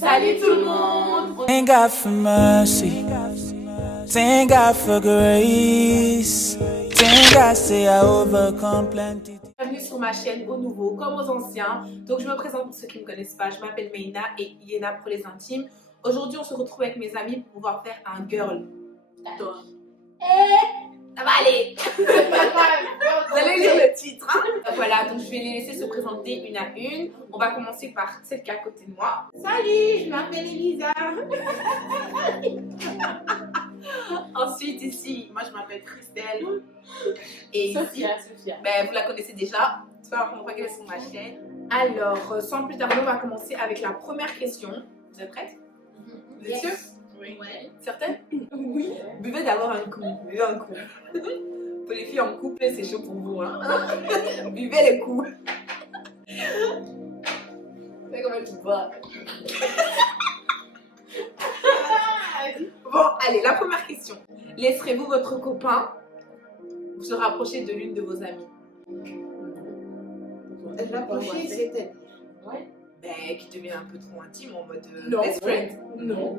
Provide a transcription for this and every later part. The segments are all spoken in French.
Salut tout le monde. Thank God for mercy. Thank God for grace. Thank God say I overcome plenty. Bienvenue sur ma chaîne aux nouveaux comme aux anciens. Donc je me présente pour ceux qui ne me connaissent pas. Je m'appelle Meina et Yéna pour les intimes. Aujourd'hui on se retrouve avec mes amis pour pouvoir faire un girl talk. Ça va aller. Vous allez lire le titre, hein? Voilà, donc je vais les laisser se présenter une à une. On va commencer par celle qui est à côté de moi. Salut, je m'appelle Elisa. Ensuite ici, Moi, je m'appelle Christelle. et ici, Sophia. ben, vous la connaissez déjà. C'est pas grave, regardez sur ma chaîne. Alors, sans plus tarder, on va commencer avec la première question. Vous êtes prêtes? Vous êtes sûres? Oui. Certaines? Oui. Buvez d'abord un coup. Buvez un coup. Pour les filles en couple, c'est chaud pour vous. Hein? Buvez les coups. C'est comment tu bois. Bon, allez, la première question. Laisserez-vous votre copain se rapprocher de l'une de vos amies? Rapprocher, c'était. Ben, qui devient un peu trop intime en mode Non. best friend. Non.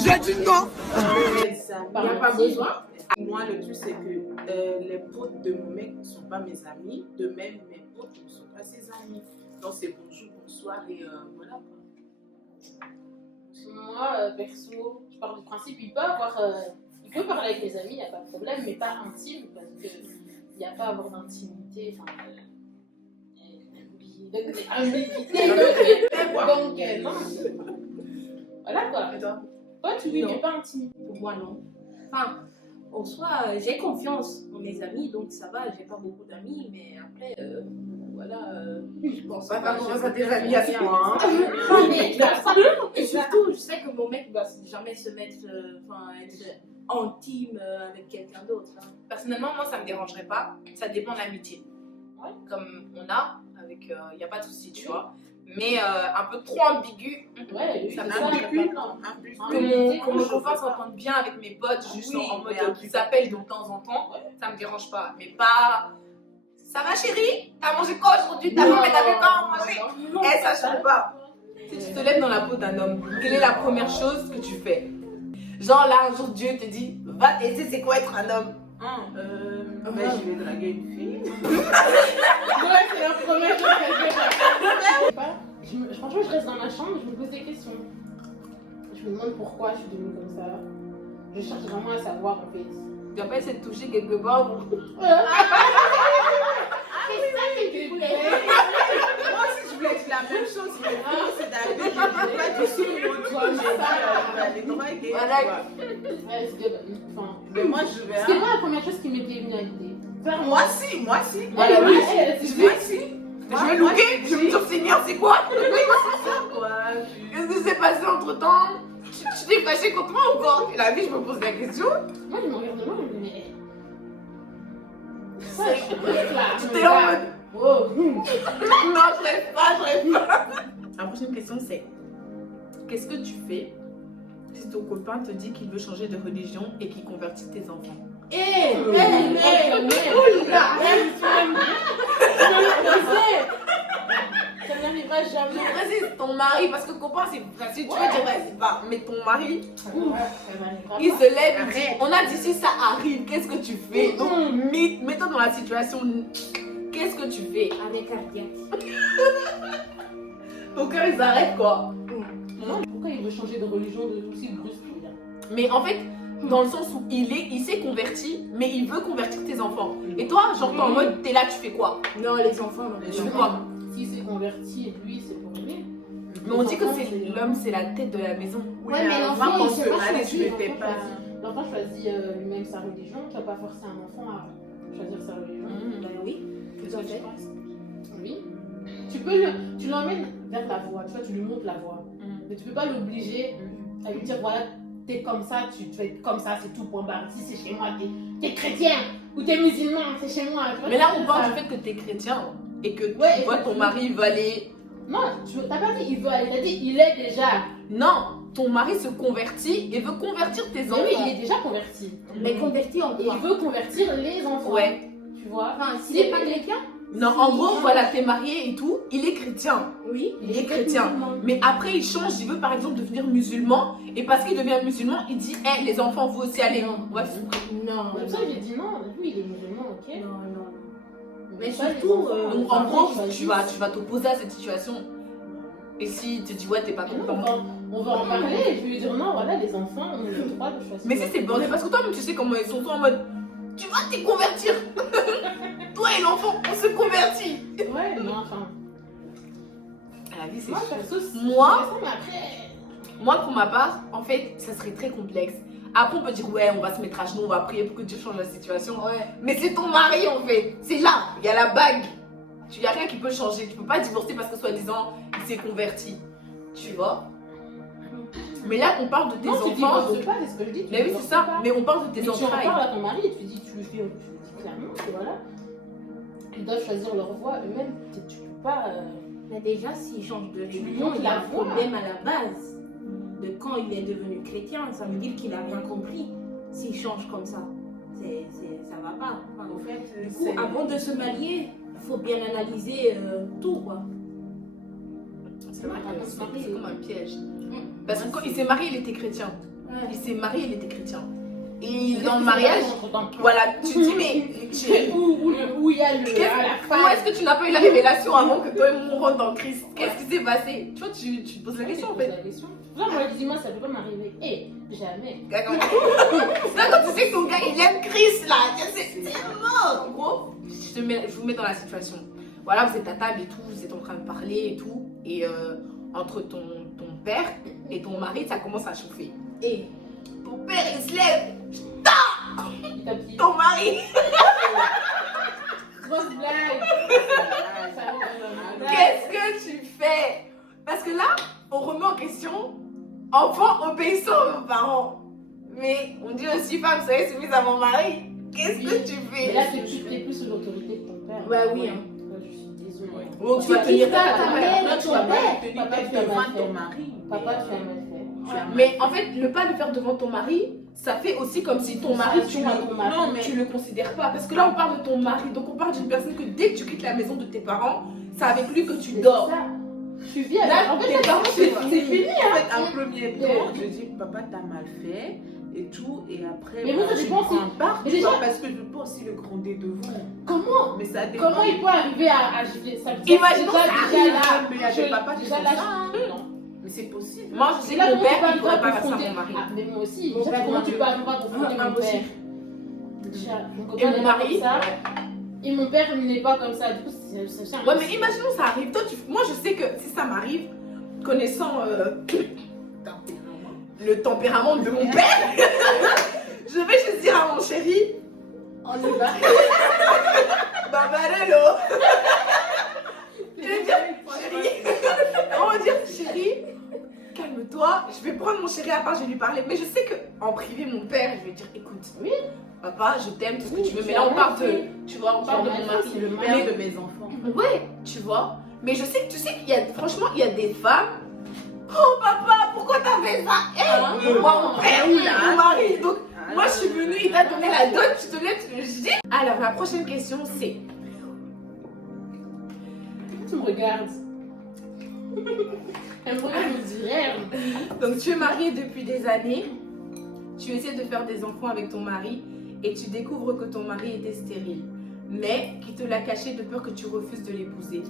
J'ai dit non. Il n'y a pas besoin. Moi, le truc, c'est que les potes de mon mec ne sont pas mes amis. De même, mes potes ne sont pas ses amis. Donc, c'est bonjour, bonsoir et voilà. Quoi. Moi, perso, je pars du principe, il peut parler avec les amis, il n'y a pas de problème, mais pas intime, parce qu'il n'y a pas à avoir d'intimité. Enfin, donc, non. Voilà quoi. Toi, tu Non. n'es pas intime. Pour moi, non. Enfin, en soi, j'ai confiance en mes amis, donc ça va, j'ai pas beaucoup d'amis, mais après, voilà, je pense Pas pas. confiance à tes amis à ce point. Hein. Non, mais et surtout, je sais que mon mec va jamais se mettre, enfin, être intime avec quelqu'un d'autre. Hein. Personnellement, moi, ça me dérangerait pas. Ça dépend de l'amitié. Ouais. Comme on a, avec, il n'y a pas de souci, tu vois. Mais un peu trop ambigu. Ouais, Ça me ça, dérange y a plus, pas de non. Un plus. Que mon copain s'entende bien avec mes potes, juste Oui, en mode mais qu'ils s'appellent de temps en temps, ça me dérange pas. Mais pas. Ça va, chérie? T'as mangé quoi aujourd'hui? T'as vu quoi manger? Eh, ça, je peux pas. Si tu te lèves dans la peau d'un homme, quelle est la première chose que tu fais? Genre là, un jour, Dieu te dit, va tester c'est quoi être un homme. Ben, je vais draguer une fille. Ouais, c'est la première chose que je fais. Franchement, je reste dans ma chambre, je me pose des questions. Je me demande pourquoi je suis devenue comme ça. Je cherche vraiment à savoir en fait. Tu vas pas essayer de toucher quelque part. Moi aussi, je voulais dire la même chose. Mais vraiment, c'est d'arriver. Je ne pas du sur l'autre toit. Je vais aller draguer. Voilà. Ouais, enfin, Mais moi, je vais. c'était pas la première chose qui m'était venue à l'idée. Faire Moi, si. Moi, si. Ouais, Moi, oui, Moi, si. Je vais looker, je vais me dire, Seigneur, c'est quoi? Quoi? Qu'est-ce qui s'est passé entre temps? Tu t'es fâché contre moi ou quoi? La vie, je me pose la question. moi, je me regarde de loin, je me dis, mais. Tu t'es en mode. Oh, Non, je rêve pas. La prochaine question, c'est qu'est-ce que tu fais si ton copain te dit qu'il veut changer de religion et qu'il convertit tes enfants? Ça n'arrivera jamais. Vas-y, ton mari, parce que copain, c'est facile, tu veux dire, vas-y, pas. Mais ton mari, il se lève, il dit, on a dit si ça arrive, qu'est-ce que tu fais? Donc, mets-toi dans la situation, qu'est-ce que tu fais? Avec cardiaque. Ton cœur, il s'arrête, quoi. Pourquoi il veut changer de religion de aussi brusque? Mais en fait, dans le sens où il s'est converti, mais il veut convertir tes enfants. Et toi, genre, t'es en mode, t'es là, tu fais quoi? Non, les enfants, non. Tu fais quoi? S'il s'est converti, lui, c'est pour lui. Mais on dit que c'est l'homme, c'est la tête de la maison. Ouais, mais l'enfant, il sait pas Allez, je choisir. m'étais pas. L'enfant choisit lui-même sa religion. Tu vas pas forcer un enfant à choisir sa religion. Ben oui, tout à fait. Oui. Tu l'emmènes vers la voie, tu vois, tu lui montres la voie. Mais tu peux pas l'obliger à lui dire voilà, t'es comme ça, tu vas être comme ça, c'est tout, point barre. Si c'est chez moi, t'es chrétien ou t'es musulman, c'est chez moi. Tu vois, Mais là, c'est on parle ça. du fait que t'es chrétien et que Ouais, tu vois ton mari va aller. Non, t'as pas dit il veut, il a dit il est déjà. Non, ton mari se convertit et veut convertir tes Mais enfants. oui, il est déjà converti. Mais converti en Et quoi? il veut convertir les enfants. Ouais. Tu vois. Enfin, s'il n'est pas chrétien? Non, en gros, voilà, t'es marié et tout, il est chrétien. Oui. Il est chrétien. Mais après, il change, il veut par exemple devenir musulman. Et parce qu'il devient musulman, il dit, hé, les enfants, vous aussi, allez. Ouais, Non. Comme ça, j'ai dit non. Lui, il est musulman, ok. Non. Mais pas surtout, les enfants. donc en gros, Enfin, tu vas t'opposer à cette situation. Et si tu te dis, ouais, t'es pas Non, content. on va en parler et je vais lui dire non, voilà, les enfants ont le droit de choisir. Mais si c'est bordé, parce que toi-même, tu sais comment ils sont, toi en mode, tu vas te convertir. Toi et l'enfant, on se convertit. Ouais, non, enfin. À la vie, c'est Moi, chaud. perso, c'est Moi, intéressant, mais après. Moi, pour ma part, en fait, ça serait très complexe. Après, on peut dire, ouais, on va se mettre à genoux, on va prier pour que Dieu change la situation. Ouais. Mais c'est ton mari, en fait. C'est là, il y a la bague. Il n'y a rien qui peut changer. Tu peux pas divorcer parce que, soi-disant, il s'est converti. Tu vois? Mais là, on parle de tes Non, tu enfants. divorces pas, c'est ce que je dis. tu Mais oui, c'est divorces ça. pas. Mais on parle de Mais tes tu en entrailles. parles à ton mari et tu dis clairement que voilà, ils doivent choisir leur voie eux-mêmes. Tu peux pas. Mais déjà, s'il change de lui religion, montres il y a la un voie. problème à la base. De quand il est devenu chrétien, ça veut dire qu'il a rien compris. S'il change comme ça, ça va pas. Enfin, En fait, du coup, avant de se marier, il faut bien analyser tout, quoi. C'est vrai que c'est comme un piège. Mm. Parce que quand il s'est marié, il était chrétien. Ouais. Il s'est marié, il était chrétien. Et dans le mariage, Entre-temps. voilà, tu te dis, mais Où il y a le. à la fin. comment est-ce que tu n'as pas eu la révélation avant que toi et moi on rentre dans Christ? Qu'est-ce qui s'est passé? Tu vois, tu te poses la question en fait. La question. Là, moi, je dis, moi, ça peut pas m'arriver. Jamais. D'accord. Là, quand tu sais que ton gars il aime Christ là, c'est mort. En gros, je vous mets dans la situation. Voilà, vous êtes à table et tout, vous êtes en train de parler et tout. Et entre ton père et ton mari, ça commence à chauffer. Et Ton père il se lève, Il t'a dit. ton mari, Grosse blague. qu'est-ce que tu fais? Parce que là, on remet en question enfant obéissant aux parents. Mais on dit aussi femme, soyez soumise à mon mari. Qu'est-ce que tu Mais fais? là, t'es plus sous l'autorité de ton père. Bah oui, hein. Ouais, je suis désolée. Bon, tu vas tenir ta ta mère. mère, tu vas ton pas père. tenir Papa, tête tu as devant mal ton fait. mari. Papa, tu as mal fait. Mais en fait, le pas le faire devant ton mari, ça fait aussi comme si ton mari, tu Non, mais- le considères pas. Parce que là, on parle de ton mari. Donc, on parle d'une personne que dès que tu quittes la maison de tes parents, c'est avec lui que tu dors. Tu vis avec. Là, En fait, tes là, parents, c'est c'est fini. En fait, un premier temps, je dis papa t'as mal fait et tout, et après Mais moi, ça je dépend prends un bar, Mais tu déjà- vois, parce que je peux aussi le gronder devant. Comment Mais ça dépend. Comment il peut arriver à gifler ça? Imaginons Déjà, ça déjà arrive, là, mais il y a des papas qui déjà font là, ça, hein. non. Mais c'est possible. Moi, je sais Là, que mon comment tu père, vas il pourrait pas faire ça à confronter- mon mari. Ah, mais moi aussi. Mon Déjà, père, comment moi, tu vas pas confronter mon moi aussi. père? Déjà, mon Et copain mon n'est mari, pas comme ça. ouais. Et mon père n'est pas comme ça. Du coup, c'est un. Ouais, mais imaginons ça arrive. Toi, moi, je sais que si ça m'arrive, connaissant le tempérament de mon père, je vais juste dire à mon chéri, on y va. Babalelo. Je vais dire, chéri, on va dire, chéri, calme-toi, je vais prendre mon chéri à part, je vais lui parler. Mais je sais qu'en privé, mon père, je vais dire, écoute, Oui. papa, je t'aime, tout ce que Oui, tu veux, tu mais as là, on bien parle de, fait. tu vois, on parle de as mon bien mari. fait, c'est le Père Mais- de mes enfants. Ouais, tu vois. Mais je sais que tu sais qu'il y a, franchement, il y a des femmes. Oh papa, pourquoi t'as fait ça? Moi, mon père, mon mari. Donc, moi, je suis venue, il t'a donné la dot, tu te lèves, tu me dis. Alors, la prochaine question, c'est Tu me regardes. Elle me regarde, je me dirais. donc, tu es mariée depuis des années. Tu essaies de faire des enfants avec ton mari et tu découvres que ton mari était stérile, mais qui te l'a caché de peur que tu refuses de l'épouser.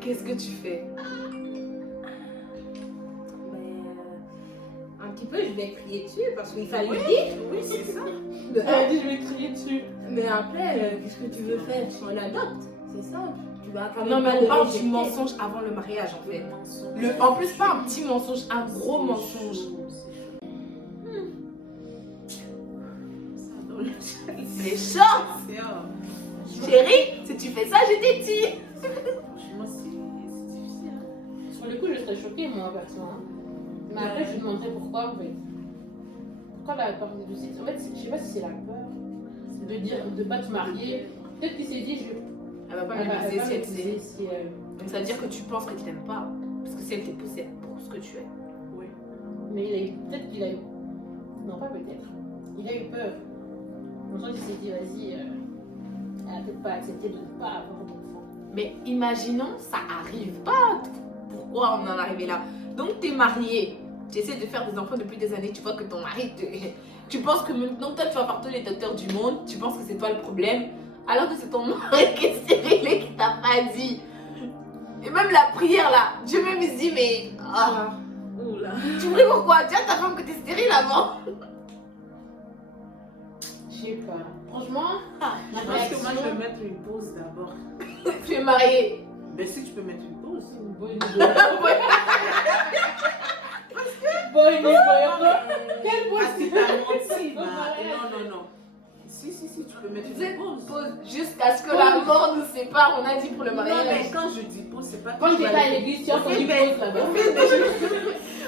Qu'est-ce que tu fais? Un petit peu, je vais crier dessus parce qu'il fallait le dire. Oui, c'est ça. De Elle a dit, je vais crier dessus. Mais après, qu'est-ce que tu veux faire? On l'adopte, c'est simple. Tu vas quand même Non, mais pas on le parle rejeter. du mensonge avant le mariage, en fait. En plus, pas un petit mensonge, un gros mensonge. C'est chaud. Chérie, si tu fais ça, je t'ai dit. Franchement, c'est difficile. Hein. Sur le coup, je serais choquée, moi, personnellement. Mais après, je lui demanderais pourquoi, en fait. Pourquoi la peur de dire. En fait, je sais pas si c'est la peur de dire de pas te marier. Peut-être qu'il s'est dit, Elle va pas elle va m'épouser si elle m'épouser sait. si elle. Donc ça veut dire que tu penses qu'elle t'aime pas. Parce que si elle t'épouse, c'est pour ce que tu es. Mais il a eu. Peut-être qu'il a eu. Non, pas peut-être. Il a eu peur. En fait, il s'est dit, vas-y, elle a peut-être pas accepté de ne pas avoir d'enfant. Mais imaginons, ça arrive pas. Pourquoi on en est arrivé là? Donc, tu es marié. Tu essaies de faire des enfants depuis des années. Tu vois que ton mari tu penses que maintenant, toi, tu vas voir tous les docteurs du monde. Tu penses que c'est toi le problème. Alors que c'est ton mari qui est stérile et qui t'a pas dit. Et même la prière là, Dieu même il se dit, mais. Oula. Tu pries pourquoi? Dis à ta femme que t'es stérile avant. Je sais pas. Franchement, Je pense que moi, je vais mettre une pause d'abord. Tu es marié. Mais si tu peux mettre une pause. bonne idée. Bonne idée. Quelle pause Parce que t'as menti. Non. Si, tu peux mettre Vous êtes une pause. pause jusqu'à ce que la mort nous sépare. On a dit pour le Non, mariage. mais quand je dis pause, c'est pas que Quand tu j'étais vas à l'église, tu as fait une pause là-bas.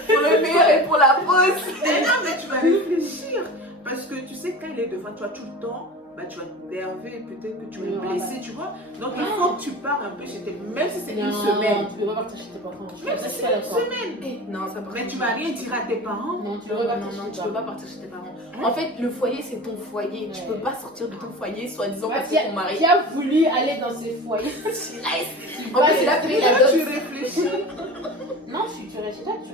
Pour le meilleur et pour la pause. Mais non, mais tu vas réfléchir. Parce que tu sais, quand il est devant toi tout le temps, bah, tu vas t'énerver, peut-être que tu vas te blesser, tu vois. Donc il faut que tu pars un peu chez tes... Même si c'est une semaine. Tu peux pas partir chez tes parents. Même si c'est une semaine. Non, ça Mais tu vas rien dire à tes parents. Non, tu peux Non, pas non, partir non, chez tu tes peux pas parents. partir chez tes parents. En fait, le foyer, c'est ton foyer. Tu Ouais. peux pas sortir de ton foyer, soi-disant parce Qui que ton mari. a voulu aller dans ces foyers. En fait, c'est là que la dot. Tu réfléchis. Non, tu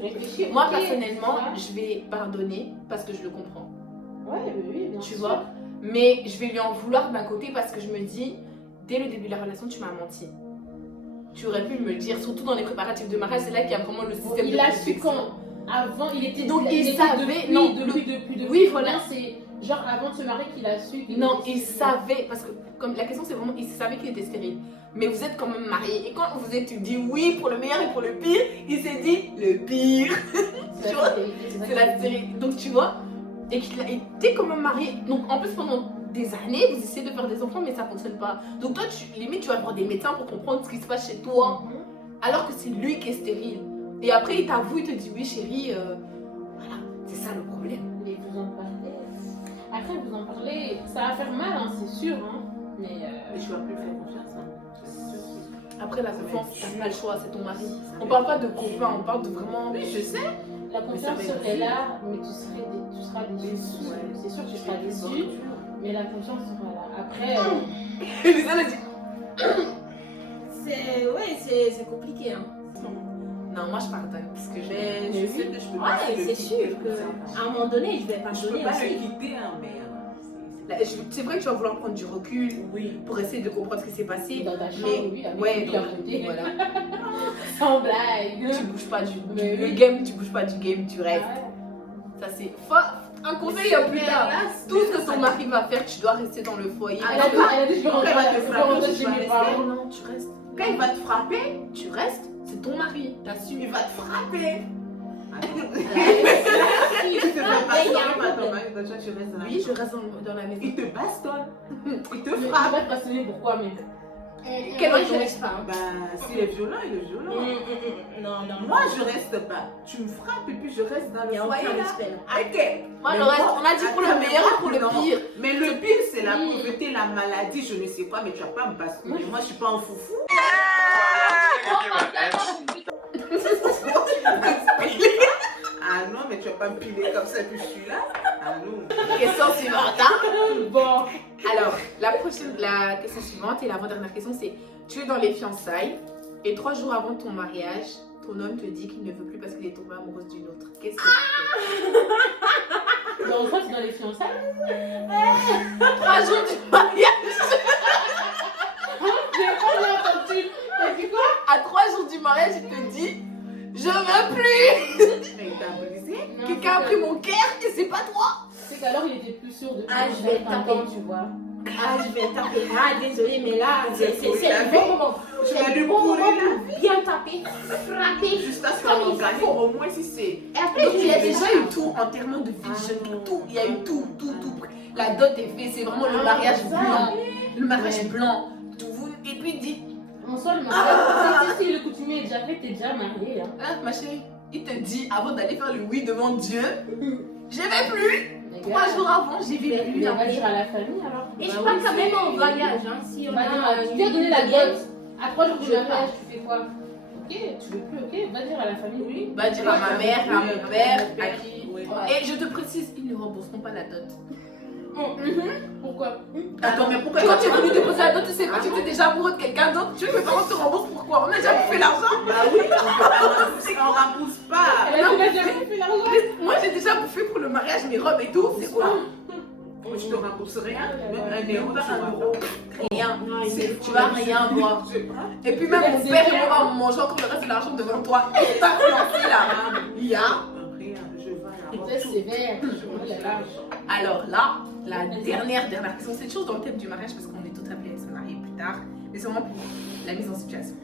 réfléchis. Moi, ok, personnellement, ouais. je vais pardonner parce que je le comprends. Ouais, oui, bien Tu sûr. vois? Mais je vais lui en vouloir d'un côté parce que je me dis, dès le début de la relation, tu m'as menti. Tu aurais pu me le dire, surtout dans les préparatifs de mariage, c'est là qu'il y a vraiment le système Il de a su protection. quand Avant, il était. Donc, il était savait- Depuis, non, depuis. oui, voilà. Non, c'est genre avant de se marier qu'il a su. qu'il Non, était il stérile. savait, parce que comme la question c'est vraiment, il savait qu'il était stérile. Mais vous êtes quand même mariés. Et quand vous êtes dit oui pour le meilleur et pour le pire, il s'est dit le pire. C'est Tu la vois, stérilité, ça c'est qu'il la dit. stérilité. Donc tu vois, et qu'il a été quand même marié. Donc en plus pendant des années, vous essayez de faire des enfants, mais ça fonctionne pas. Donc toi, limite, tu vas voir des médecins pour comprendre ce qui se passe chez toi, Mhm. alors que c'est lui qui est stérile. Et après, il t'avoue, il te dit oui chérie, voilà, c'est ça le problème. Mais vous en parlez. Après, vous en parlez. Ça va faire mal, hein, c'est sûr. Hein. Mais. Mais tu vas plus faire confiance. Hein. Après la confiance, t'as pas le choix, c'est ton mari. On parle pas de copain, on parle de vraiment. Oui, je sais. La confiance ça va être est dur. là, mais tu seras déçu. Ouais. C'est sûr que tu seras déçu, mais la confiance sera là. Après, Elisa elle dit C'est compliqué. Hein. non, moi je pardonne parce que Mais je sais que je peux pas. Ouais, le c'est quitter sûr comme que ça. à un moment donné, je vais Je peux pardonner pas le aussi. quitter, hein, mais. c'est vrai que tu vas vouloir prendre du recul Oui. pour essayer de comprendre ce qui s'est passé. dans ta chambre, Mais oui, avec ouais, lui à donc, côté. voilà. Sans blague. Tu bouges pas Mais le oui. game, tu bouges pas du game, tu restes. Ouais. Ça c'est un conseil à plus tard. Tout ce que ton mari va faire, tu dois rester dans le foyer. Elle a dit, je vais Quand elle va te frapper, rentrer tu chez vas mes rester. parents. Non, tu restes. Quand il va te frapper, Tu restes, c'est ton mari, t'assumes. il va te frapper. Si, Tu te fais mais il y a un bastonner par ton problème. mari, donc toi tu restes dans la Oui, maison. je reste dans la maison. Il te bastonne. Il te Mais tu frappe. vas te passionner pourquoi, mais. Quel Moi, autre je reste pas. hein. Bah, s'il est violent, il est violent. Non, non. Moi, je reste pas. Tu me frappes et puis je reste dans Il le n'y a foyer aucun là. respect. Ok. Moi, Mais le reste, moi, on a dit pour le attends, meilleur et pour le non. pire. Mais le pire, c'est la Oui. pauvreté, la maladie, je ne sais quoi, mais tu vas pas me bastonner. Moi, je suis pas un foufou. Ah non, mais tu vas pas me piler comme ça, puis je suis là. Ah non. Question suivante. Hein. Bon. Alors, la question suivante et l'avant-dernière question, c'est tu es dans les fiançailles et 3 jours avant ton mariage, ton homme te dit qu'il ne veut plus parce qu'il est tombé amoureux d'une autre. Qu'est-ce que tu fais? Donc, toi, tu es dans les fiançailles. 3 jours du mariage. J'ai pas bien entendu. T'as dit quoi? À 3 jours du mariage, il te dit je veux plus. Mais il t'a brisé. Non, Quelqu'un a c'est pris que- mon cœur et c'est pas toi. C'est qu'alors, il était plus sûr de Ah, je vais taper. tu vois. Ah, je vais taper. Ah, désolé, mais là, c'est la le vie. bon moment. Tu C'est vas le lui bon pourrir moment la pour bien taper, frapper. Jusqu'à ce Comme qu'on il gagne, faut. au moins si c'est. Et après, Donc je il y a vais déjà eu tout, enterrement de vie de jeune, tout, il y a eu tout. La dot est faite, c'est vraiment le mariage ça. blanc. Le mariage Ouais. blanc. Et puis il dit, En soi, le mariage, si le coutumier est déjà fait, t'es déjà marié. Hein. ah, ma chérie, il te dit avant d'aller faire le oui devant Dieu, je vais plus. Les 3 gars, jours avant, j'y vais plus. mais on va dire à la famille alors. Et je Bah pars oui, quand même c'est- en voyage. Hein, si on Bah non, a tu viens donner la dot. À 3 jours du Je mariage, tu fais quoi? Ok, tu veux plus, ok, va dire à la famille. Oui. Va dire à ma mère, à mon père, à Oui. qui. Oui. Et je te précise, ils ne rembourseront pas la dot. Pourquoi? Attends, mais pourquoi Quand tu es venu déposer la dot, tu sais pas, tu étais déjà amoureux de quelqu'un d'autre. Tu veux que mes parents te remboursent pourquoi? On a déjà bouffé l'argent. Bah oui, on rembourse pas. Elle a déjà fait l'argent. Moi j'ai déjà bouffé pour le mariage, mes robes et tout. C'est quoi? Moi, je te rembourse rien. Même un euro, Pas tu un vois euro. Rien. C'est- Tu vas rien voir. Je sais pas. Et puis même mon père et moi, on mange encore le reste de l'argent devant toi. Et t'as influencé là. Il y a. Rien, je vais la C'est sévère. Oh là là. Alors là, la dernière question, c'est toujours dans le thème du mariage parce qu'on est toutes appelées à se marier plus tard. Mais c'est vraiment pour la mise en situation.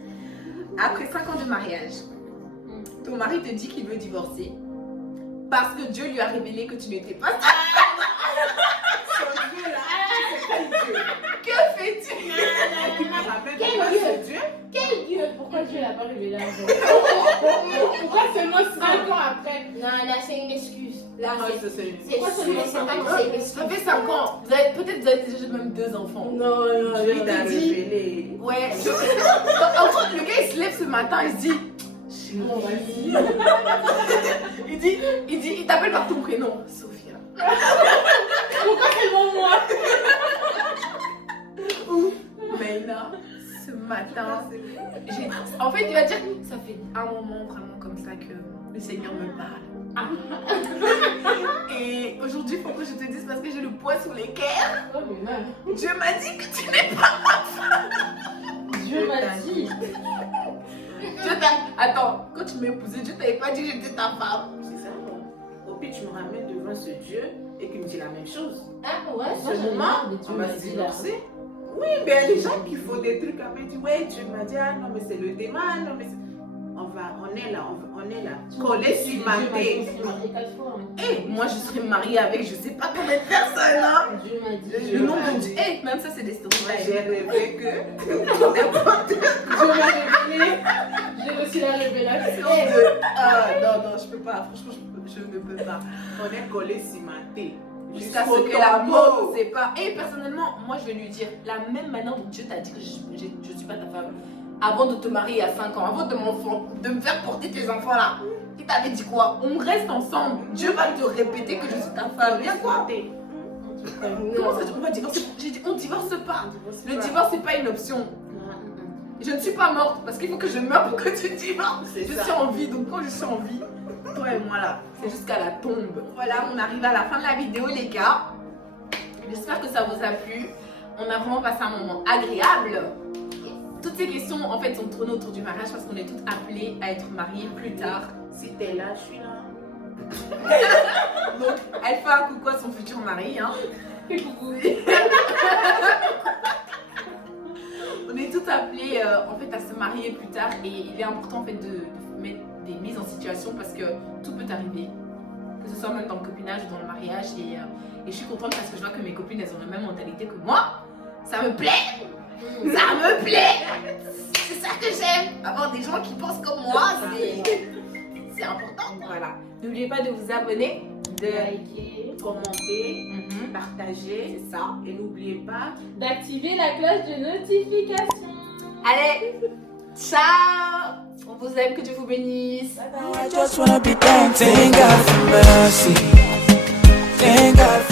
Après 5 ans de mariage, ton mari te dit qu'il veut divorcer parce que Dieu lui a révélé que tu n'étais pas Que fais-tu? Quel Dieu? Quel Dieu? Pourquoi Dieu l'a pas révélé avant? Pourquoi seulement 5 ans après? Non, là, c'est une excuse. Là, Ah, c'est ça, c'est- c'est une excuse. Ça fait 5 ans. Peut-être vous avez déjà même 2 enfants. Non, Dieu il t'a te dit- révélé. Ouais. En fait, le gars il se lève ce matin, il se dit. Bon, vas-y. Il t'appelle par ton prénom, Sophia. Pourquoi seulement moi? Mais là, ce matin, en fait, il va dire ça fait un moment vraiment comme ça que le Seigneur me parle. Et aujourd'hui, il faut que je te dise parce que j'ai le poids sur les cœurs. Oh, mais non. Dieu m'a dit que tu n'es pas. Dieu m'a dit. Attends, quand tu m'as épousée, Dieu t'avait pas dit que j'étais ta femme. C'est ça. Au pire, tu me ramènes devant ce Dieu et qu'il me dit la même chose. Ah, ouais, Ce moment, on va se divorcer. Oui, mais les gens qui font des trucs après disent ouais, Dieu m'a dit ah non mais c'est le démon, non mais on est là, on est là. Collé cimenté. Eh, moi je serais mariée avec je sais pas combien de personnes. Hein. Dieu m'a dit. Le nombre de Dieu. Eh, même ça c'est des Moi, stories. j'ai rêvé que Dieu m'a révélé. J'ai reçu la révélation. Ah non, je peux pas. Franchement, je ne peux pas. on est collé cimenté. Jusqu'à ce que la mort ne sait pas. Et personnellement, moi je vais lui dire la même manière dont Dieu t'a dit que je suis pas ta femme. Avant de te marier à 5 ans, avant de me faire porter tes enfants là, il t'avait dit quoi? On reste ensemble. Dieu va te répéter que je suis ta femme. Bien quoi? Comment ça, on va divorcer? J'ai dit on divorce pas. Le divorce c'est pas une option. Je ne suis pas morte parce qu'il faut que je meure pour que tu divorces. C'est Je ça. suis en vie, donc quand je suis en vie, toi et moi là, c'est jusqu'à la tombe. Voilà, on arrive à la fin de la vidéo les gars. J'espère que ça vous a plu. On a vraiment passé un moment agréable. Toutes ces questions en fait sont tournées autour du mariage parce qu'on est toutes appelées à être mariées plus tard. Si t'es là, je suis là. Donc elle fait un coucou à son futur mari. Hein. On est toutes appelées en fait à se marier plus tard et il est important en fait de mettre des mises en situation parce que tout peut arriver, que ce soit même dans le copinage ou dans le mariage et je suis contente parce que je vois que mes copines elles ont la même mentalité que moi. Ça me plaît, ça me plaît. C'est ça que j'aime, avoir des gens qui pensent comme moi, c'est important. Voilà. N'oubliez pas de vous abonner, de Liker. Commenter, Mhm. partager, C'est ça. et n'oubliez pas. D'activer la cloche de notification. Allez, ciao. On vous aime, que Dieu vous bénisse. I just wanna be thankful. Thank God for mercy. Thank God for